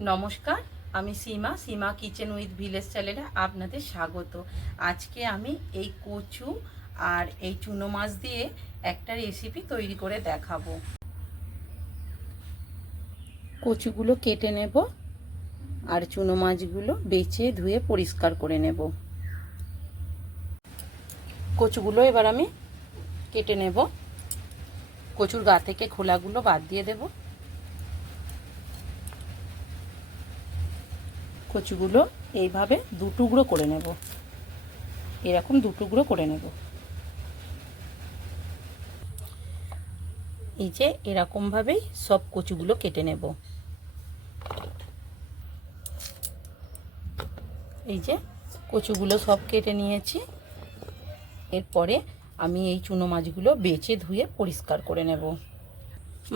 নমস্কার, আমি Seema Seema kitchen with village চ্যানেলে আপনাদের স্বাগত। আজকে আমি এই কচু আর এই চুনো মাছ দিয়ে একটা রেসিপি তৈরি করে দেখাবো। কচুগুলো কেটে নেব আর চুনো মাছগুলো বেছে ধুয়ে পরিষ্কার করে নেব। কচুগুলো এবার আমি কেটে নেব। কচুর গা থেকে খোলাগুলো বাদ দিয়ে দেবো। কচুগুলো এইভাবে দু টুকরো করে নেব। এরকম দু টুকরো করে নেব। এই যে এরকমভাবেই সব কচুগুলো কেটে নেব। এই যে কচুগুলো সব কেটে নিয়েছি। এরপরে আমি এই চুনো মাছগুলো বেছে ধুয়ে পরিষ্কার করে নেব।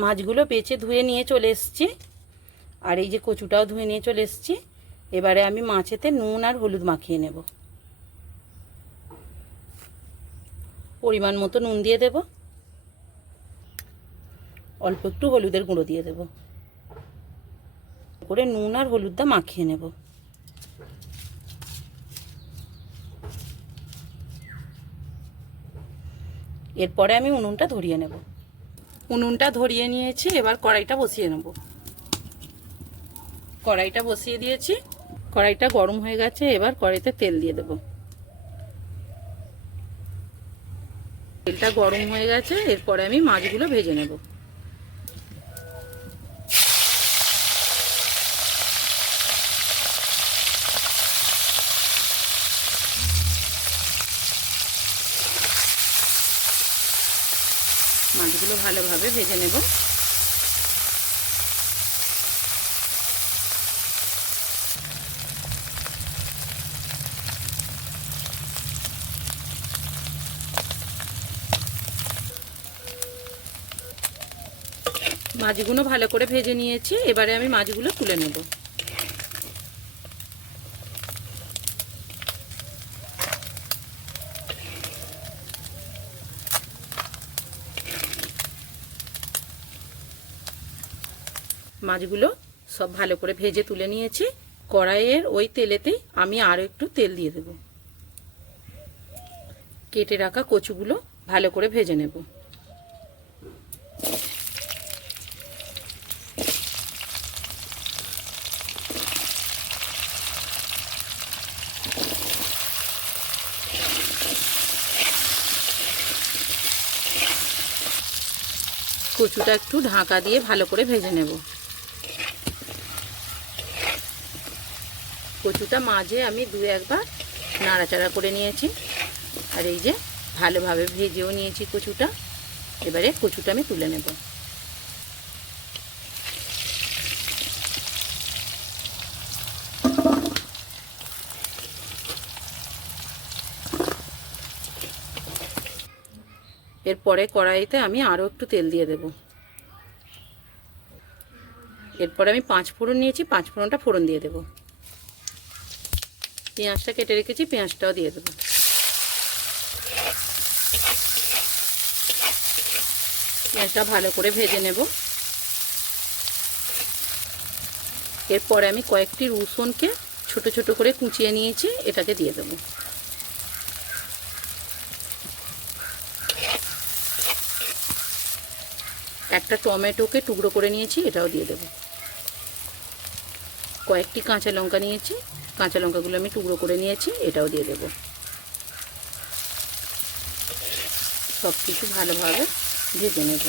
মাছগুলো বেছে ধুয়ে নিয়ে চলে এসছি। আর এই যে কচুটাও ধুয়ে নিয়ে চলে এসছি। এবারে আমি মাছেতে নুন আর হলুদ মাখিয়ে নেব। পরিমাণ মতো নুন দিয়ে দেব। অল্প একটু হলুদের গুঁড়ো দিয়ে দেব। করে নুন আর হলুদটা মাখিয়ে নেব। এরপরে আমি উনুনটা ধরিয়ে নেব। উনুনটা ধরিয়ে নিয়েছি, এবার কড়াইটা বসিয়ে নেব। কড়াইটা বসিয়ে দিয়েছি। কড়াইটা গরম হয়ে গেছে, এবার কড়াইতে তেল দিয়ে দেব। তেলটা গরম হয়ে গেছে, এরপরে আমি মাছগুলো ভেজে নেব। মাছগুলো ভালোভাবে ভেজে নেব। মাছগুলো ভালো করে ভেজে নিয়েছি, এবারে আমি মাছগুলো তুলে নেব। মাছগুলো সব ভালো করে ভেজে তুলে নিয়েছি, কড়াইয়ের ওই তেলেতেই আমি আরও একটু তেল দিয়ে দেব। কেটে রাখা কচুগুলো ভালো করে ভেজে নেব। কচুটা একটু ঢাকা দিয়ে ভালো করে ভেজে নেব। কচুটা মাঝে আমি দু একবার নাড়াচাড়া করে নিয়েছি। আর এই যে ভালোভাবে ভেজেও নিয়েছি কচুটা। এবারে কচুটা আমি তুলে নেব। এরপরে কড়াইতে আমি আরও একটু তেল দিয়ে দেব। এরপরে আমি পাঁচ ফোড়ন নিয়েছি, পাঁচ ফোড়নটা ফোড়ন দিয়ে দেব। পেঁয়াজটা কেটে রেখেছি, পেঁয়াজটাও দিয়ে দেবো। পেঁয়াজটা ভালো করে ভেজে নেব। এরপরে আমি কয়েকটি রসুনকে ছোট ছোট করে কুচিয়ে নিয়েছি, এটাকে দিয়ে দেবো। একটা টমেটোকে টুকরো করে নিয়েছি, এটাও দিয়ে দেবো। কয়েকটি কাঁচা লঙ্কা নিয়েছি, কাঁচা লঙ্কাগুলো আমি টুকরো করে নিয়েছি, এটাও দিয়ে দেবো। সব কিছু ভালোভাবে ভেজে নেব।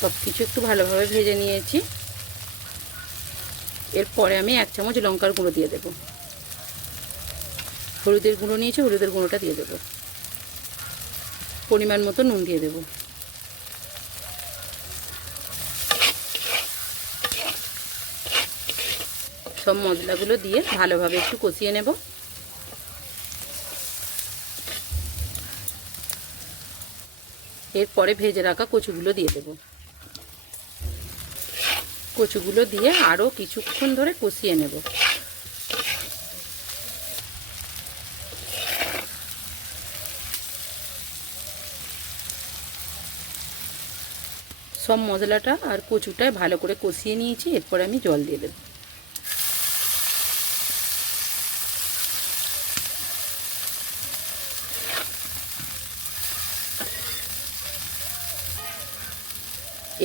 সব কিছু একটু ভালোভাবে ভেজে নিয়েছি। এরপরে আমি এক চামচ লঙ্কার গুঁড়ো দিয়ে দেবো। হলুদের গুঁড়ো নিয়েছি, হলুদের গুঁড়োটা দিয়ে দেবো। পরিমাণ মতো নুন দিয়ে দেব। সব মশলাগুলো দিয়ে ভালোভাবে একটু কষিয়ে নেব। এরপরে ভেজে রাখা কচুগুলো দিয়ে দেব। কচুগুলো দিয়ে আরও কিছুক্ষণ ধরে কষিয়ে নেব। সব মশলাটা আর কচুটায় ভালো করে কষিয়ে নিয়েছি, এরপরে আমি জল দিয়ে দেবো।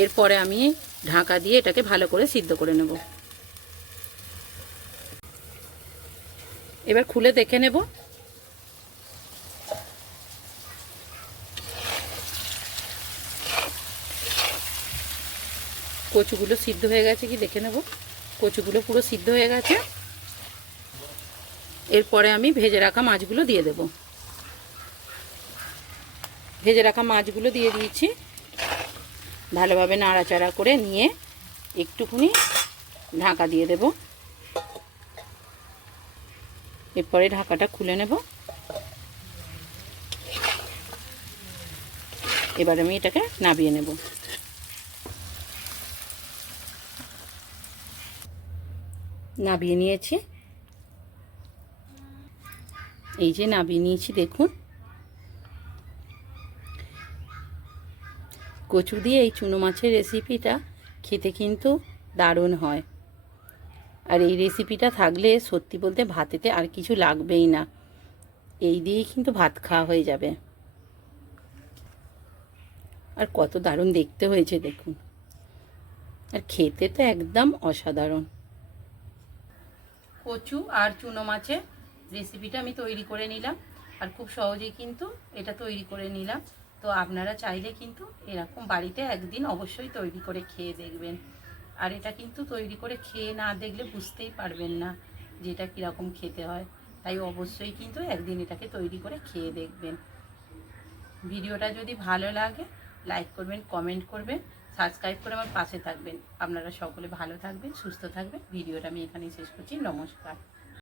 এরপরে আমি ঢাকা দিয়ে এটাকে ভালো করে সিদ্ধ করে নেব। এবার খুলে দেখে নেব কচুগুলো সিদ্ধ হয়ে গেছে কি দেখে নেব। কচুগুলো পুরো সিদ্ধ হয়ে গেছে। এরপরে আমি ভেজে রাখা মাছগুলো দিয়ে দেব। ভেজে রাখা মাছগুলো দিয়ে দিয়েছি। ভালোভাবে নাড়াচাড়া করে নিয়ে একটুখানি ঢাকা দিয়ে দেব। এরপরে ঢাকাটা খুলে নেব। এবার আমি এটাকে নাবিয়ে নেব। নাবিয়ে নিয়েছি। এই যে নাবিয়ে নিয়েছি, দেখুন। কচু দিয়ে এই চুনো মাছের রেসিপিটা খেতে কিন্তু দারুণ হয়। আর এই রেসিপিটা থাকলে সত্যি বলতে ভাতেতে আর কিছু লাগবেই না। এই দিয়েই কিন্তু ভাত খাওয়া হয়ে যাবে। আর কত দারুণ দেখতে হয়েছে, দেখুন। আর খেতে তো একদম অসাধারণ। কচু আর চুনো মাছের রেসিপিটা আমি তৈরি করে নিলাম। আর খুব সহজেই কিন্তু এটা তৈরি করে নিলাম। তো আপনারা চাইলে কিন্তু এরকম বাড়িতে একদিন অবশ্যই তৈরি করে খেয়ে দেখবেন। আর এটা কিন্তু তৈরি করে খেয়ে না দেখলে বুঝতেই পারবেন না যে এটা কীরকম খেতে হয়। তাই অবশ্যই কিন্তু একদিন এটাকে তৈরি করে খেয়ে দেখবেন। ভিডিওটা যদি ভালো লাগে লাইক করবেন কমেন্ট করবেন। সাবস্ক্রাইব করে আমার পাশে থাকবেন। আপনারা সকলে ভালো থাকবেন, সুস্থ থাকবেন। ভিডিওটা আমি এখানেই শেষ করছি। নমস্কার।